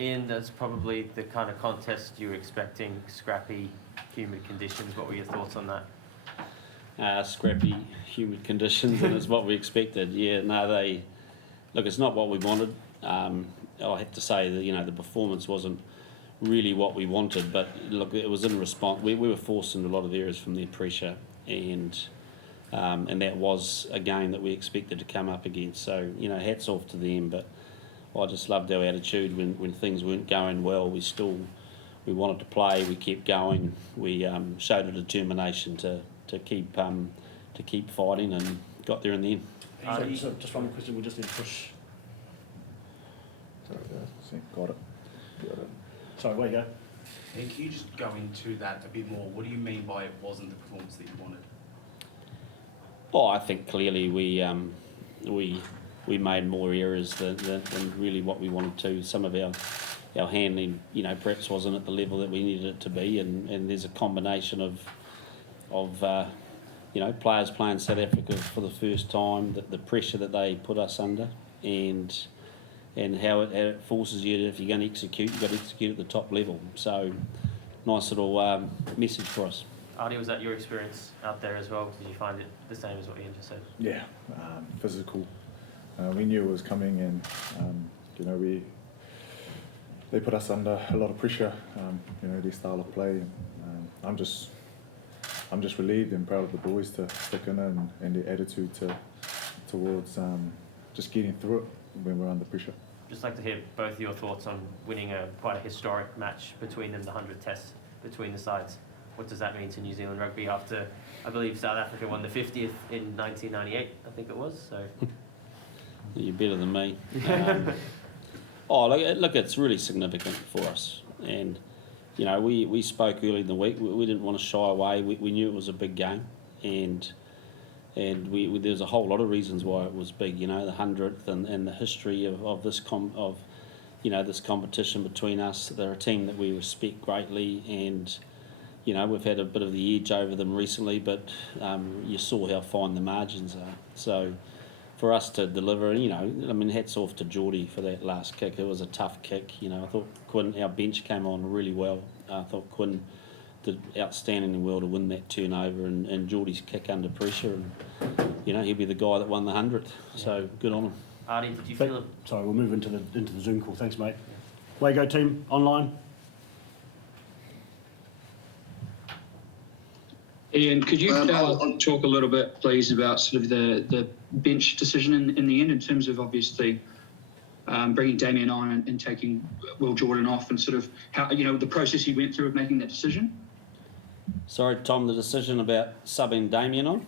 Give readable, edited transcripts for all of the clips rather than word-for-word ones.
Ian, that's probably the kind of contest you were expecting, scrappy, humid conditions. What were your thoughts on that? Scrappy, humid conditions, and it's what we expected. Yeah, no, look, it's not what we wanted. I have to say that the performance wasn't really what we wanted, but look, it was in response. We were forced into a lot of areas from their pressure, and that was a game that we expected to come up against. So hats off to them. But I just loved our attitude when things weren't going well. We wanted to play. We kept going. We showed a determination to keep fighting, and got there in the end. So just one question. We just need to push. Sorry, got it. Sorry, where you go? And can you just go into that a bit more? What do you mean by it wasn't the performance that you wanted? Oh, I think clearly we made more errors than really what we wanted to. Some of our handling, perhaps wasn't at the level that we needed it to be, and there's a combination of players playing South Africa for the first time, the pressure that they put us under, and how it forces you to, if you're going to execute, you've got to execute at the top level. So, nice little message for us. Artie, was that your experience out there as well? Did you find it the same as what Ian just said? Yeah, physical. We knew it was coming, and they put us under a lot of pressure. Their style of play. I'm just relieved and proud of the boys to stick in it, and their attitude towards just getting through it when we're under pressure. Just like to hear both your thoughts on winning quite a historic match between them, the 100 tests between the sides. What does that mean to New Zealand rugby after, I believe, South Africa won the 50th in 1998, I think it was. So you're better than me. Look, it's really significant for us, and we spoke early in the week. We didn't want to shy away. We knew it was a big game, and there's a whole lot of reasons why it was big. The 100th and the history of this this competition between us. They're a team that we respect greatly, and we've had a bit of the edge over them recently, but you saw how fine the margins are. So for us to deliver, hats off to Geordie for that last kick. It was a tough kick. I thought Quinn, our bench came on really well. I thought Quinn did outstanding well to win that turnover, and Geordie's kick under pressure, and he'll be the guy that won the 100th. So good on him. Artie, did you feel it? Sorry, we'll move into the Zoom call. Thanks, mate. Way go team online. Ian, could you talk a little bit, please, about sort of the bench decision in the end, in terms of obviously bringing Damien on and taking Will Jordan off, and sort of how the process he went through of making that decision? Sorry, Tom, the decision about subbing Damien on?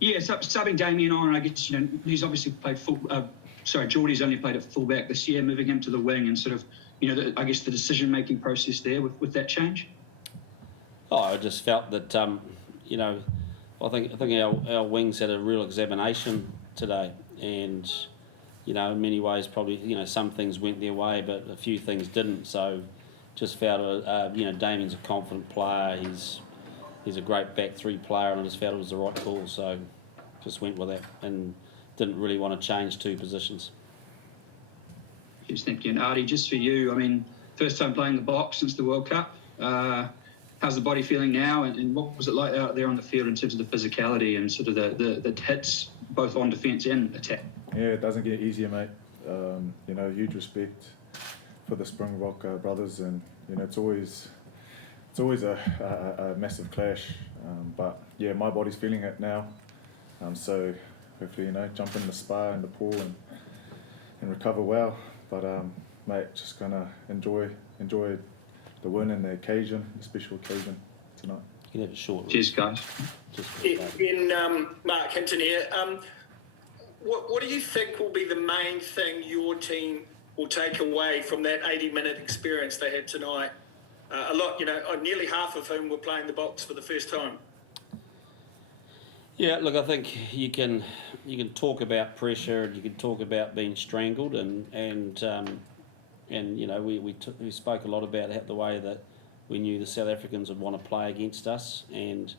Yeah, subbing Damien on. I guess he's obviously played Geordie's only played at fullback this year, moving him to the wing, and sort of I guess the decision-making process there with that change. I just felt that, I think our wings had a real examination today, and, in many ways probably, some things went their way, but a few things didn't. So just felt, Damien's a confident player. He's a great back three player, and I just felt it was the right call. So just went with that and didn't really want to change two positions. Yes, thank you. And Artie, just for you, first time playing the box since the World Cup. How's the body feeling now, and what was it like out there on the field in terms of the physicality and sort of the hits both on defence and attack? Yeah, it doesn't get easier, mate. Huge respect for the Springbok brothers, and it's always a massive clash. But yeah, my body's feeling it now. So hopefully, jump in the spa and the pool and recover well. But mate, just gonna enjoy the win and the occasion, the special occasion tonight. You can have a short. Cheers, guys. Mark Hinton here. What do you think will be the main thing your team will take away from that 80-minute experience they had tonight? A lot, nearly half of whom were playing the box for the first time. Yeah, look, I think you can talk about pressure, and you can talk about being strangled, and we spoke a lot about the way that we knew the South Africans would want to play against us, and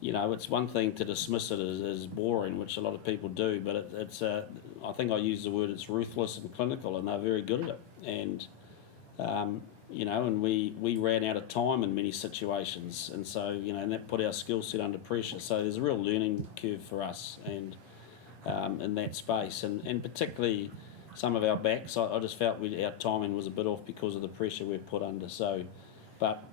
it's one thing to dismiss it as boring, which a lot of people do, but it's I think I use the word, it's ruthless and clinical, and they're very good at it. And you know, and we ran out of time in many situations, and so, you know, and that put our skill set under pressure. So there's a real learning curve for us, and in that space, and particularly some of our backs, I just felt our timing was a bit off because of the pressure we're put under. So, but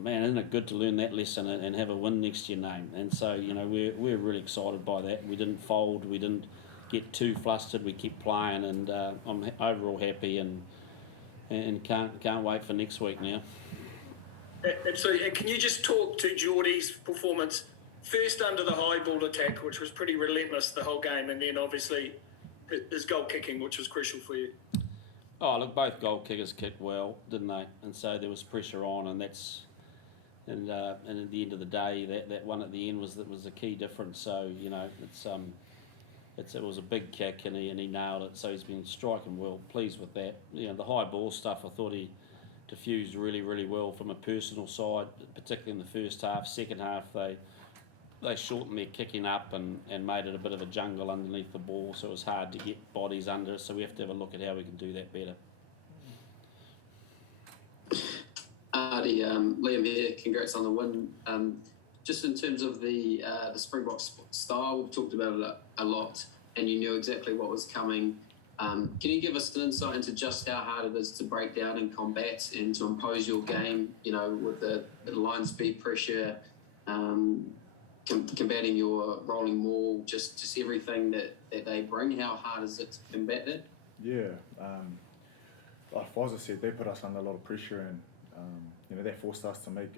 man, isn't it good to learn that lesson and have a win next to your name? And so, you know, we're really excited by that. We didn't fold, we didn't get too flustered, we kept playing, and I'm overall happy and can't wait for next week now. Absolutely. And can you just talk to Geordie's performance first under the high ball attack, which was pretty relentless the whole game, and then obviously his goal kicking, which was crucial for you? Oh, look, both goal kickers kicked well, didn't they? And so there was pressure on, and that's and at the end of the day, that one at the end was the key difference. So, you know, it was a big kick, and he nailed it. So he's been striking well. Pleased with that. You know, the high ball stuff, I thought he diffused really, really well from a personal side, particularly in the first half. Second half, they shortened their kicking up and made it a bit of a jungle underneath the ball, so it was hard to get bodies under it. So we have to have a look at how we can do that better. Artie, Liam here, congrats on the win. Just in terms of the Springboks style, we've talked about it a lot, and you knew exactly what was coming. Can you give us an insight into just how hard it is to break down in combat and to impose your game, you know, with the line speed pressure, combating your rolling maul, just everything that they bring? How hard is it to combat that? Yeah, like Fozza said, they put us under a lot of pressure, and you know, that forced us to make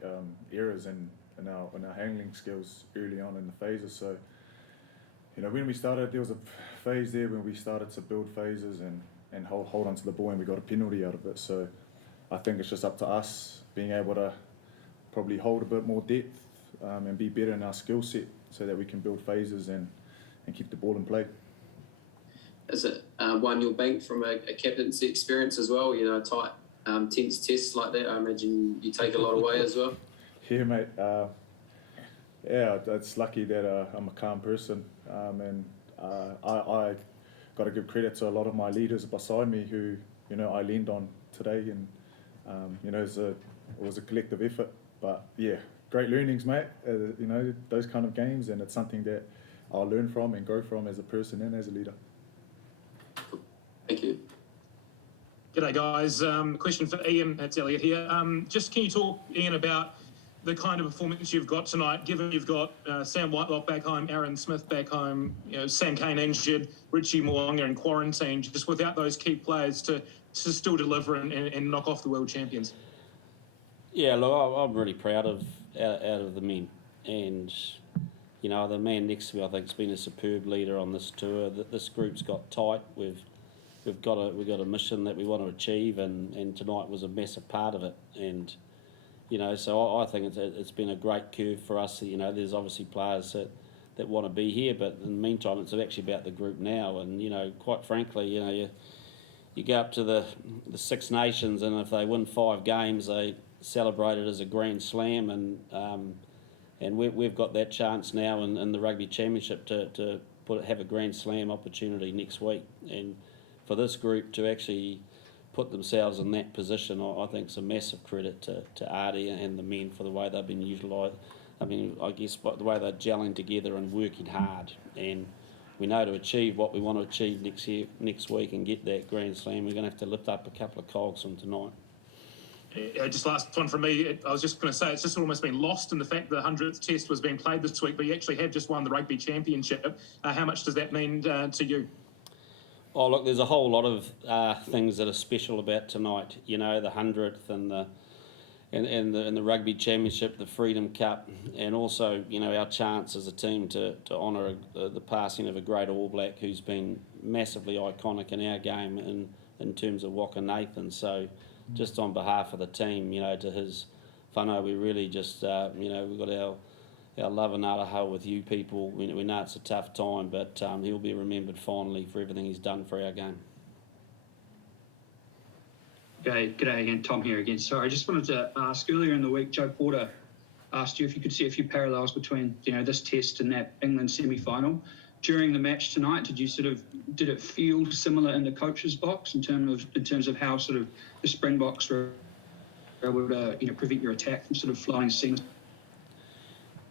errors in our handling skills early on in the phases. So, you know, when we started, there was a phase there when we started to build phases and hold onto the ball, and we got a penalty out of it. So I think it's just up to us being able to probably hold a bit more depth and be better in our skill set so that we can build phases and keep the ball in play. Is it one you'll bank from a captaincy experience as well? You know, tight, tense tests like that, I imagine you take a lot away as well? Yeah, mate. Yeah, it's lucky that I'm a calm person, and I got to give credit to a lot of my leaders beside me who, you know, I leaned on today, and you know, it was a collective effort. But yeah, great learnings, mate. You know, those kind of games, and it's something that I'll learn from and grow from as a person and as a leader. Thank you. G'day guys, question for Ian, it's Elliot here. Just can you talk, Ian, about the kind of performance you've got tonight, given you've got Sam Whitelock back home, Aaron Smith back home, you know, Sam Kane injured, Richie Mo'unga in quarantine, just without those key players to still deliver and knock off the world champions? Yeah, look, I'm really proud of out of the men, and you know, the man next to me, I think, has been a superb leader on this tour. This group's got tight. We've got a mission that we want to achieve, and tonight was a massive part of it. And you know, so I think it's been a great curve for us. You know, there's obviously players that want to be here, but in the meantime, it's actually about the group now. And you know, quite frankly, you know, you go up to the Six Nations, and if they win 5 games, they celebrate it as a grand slam. And we've got that chance now in the Rugby Championship to have a grand slam opportunity next week. And for this group to actually put themselves in that position, I think it's a massive credit to Artie and the men for the way they've been utilised. I mean, I guess the way they're gelling together and working hard. And we know to achieve what we want to achieve next week and get that grand slam, we're going to have to lift up a couple of cogs from tonight. Just last one from me. I was just going to say, it's just almost been lost in the fact that the 100th test was being played this week, but you actually have just won the Rugby Championship. How much does that mean to you? Oh, look, there's a whole lot of things that are special about tonight. You know, the 100th and the Rugby Championship, the Freedom Cup, and also, you know, our chance as a team to honour the passing of a great All Black who's been massively iconic in our game in terms of Waka Nathan. So just on behalf of the team, you know, to his whānau, we really just, you know, we've got our love and aroha with you people. We know it's a tough time, but he'll be remembered fondly for everything he's done for our game. G'day again, Tom here again. Sorry, I just wanted to ask, earlier in the week, Joe Porter asked you if you could see a few parallels between, you know, this test and that England semi-final. during the match tonight, did it feel similar in the coach's box in terms of how sort of the Springboks were able to prevent your attack from sort of flowing seamlessly?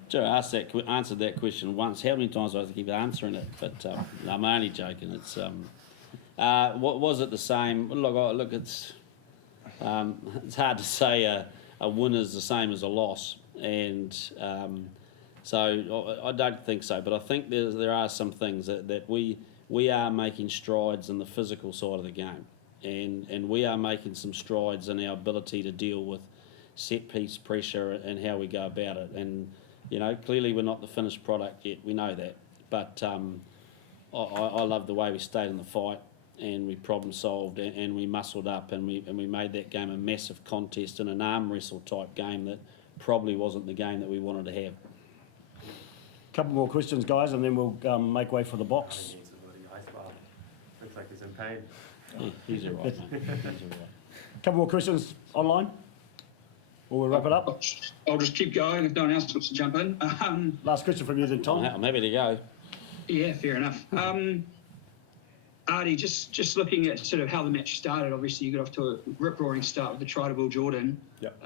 Joe answered that question once. How many times do I have to keep answering it? But I'm only joking. It's what was it the same? Look, it's hard to say a win is the same as a loss, and so I don't think so. But I think there are some things that we are making strides in the physical side of the game, and we are making some strides in our ability to deal with set piece pressure and how we go about it. And clearly we're not the finished product yet. We know that, but I love the way we stayed in the fight and we problem solved and we muscled up and we made that game a massive contest and an arm wrestle type game that probably wasn't the game that we wanted to have. Couple more questions, guys, and then we'll make way for the box. Looks like he's in pain. Yeah, he's all right, mate. He's all right. Couple more questions online, or we'll wrap it up. I'll just keep going if no one else wants to jump in. Last question from you then, Tom. I'm happy to go. Yeah, fair enough. Artie, just looking at sort of how the match started, obviously you got off to a rip-roaring start with the try to Will Jordan. Yep.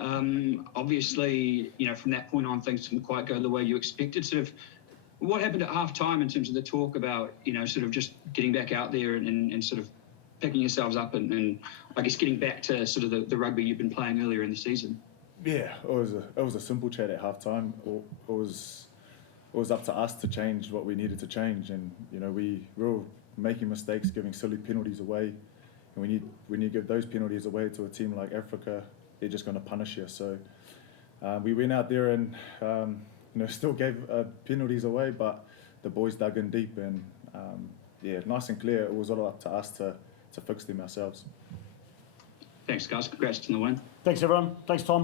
Obviously, from that point on, things didn't quite go the way you expected. Sort of, what happened at half-time in terms of the talk about, sort of just getting back out there and sort of picking yourselves up and I guess getting back to sort of the rugby you've been playing earlier in the season? Yeah, it was a simple chat at halftime. It was up to us to change what we needed to change, and we were making mistakes, giving silly penalties away. And when you give those penalties away to a team like Africa, they're just going to punish you. So we went out there and still gave penalties away, but the boys dug in deep, and nice and clear. It was all up to us to fix them ourselves. Thanks, guys. Congrats on the win. Thanks, everyone. Thanks, Tom.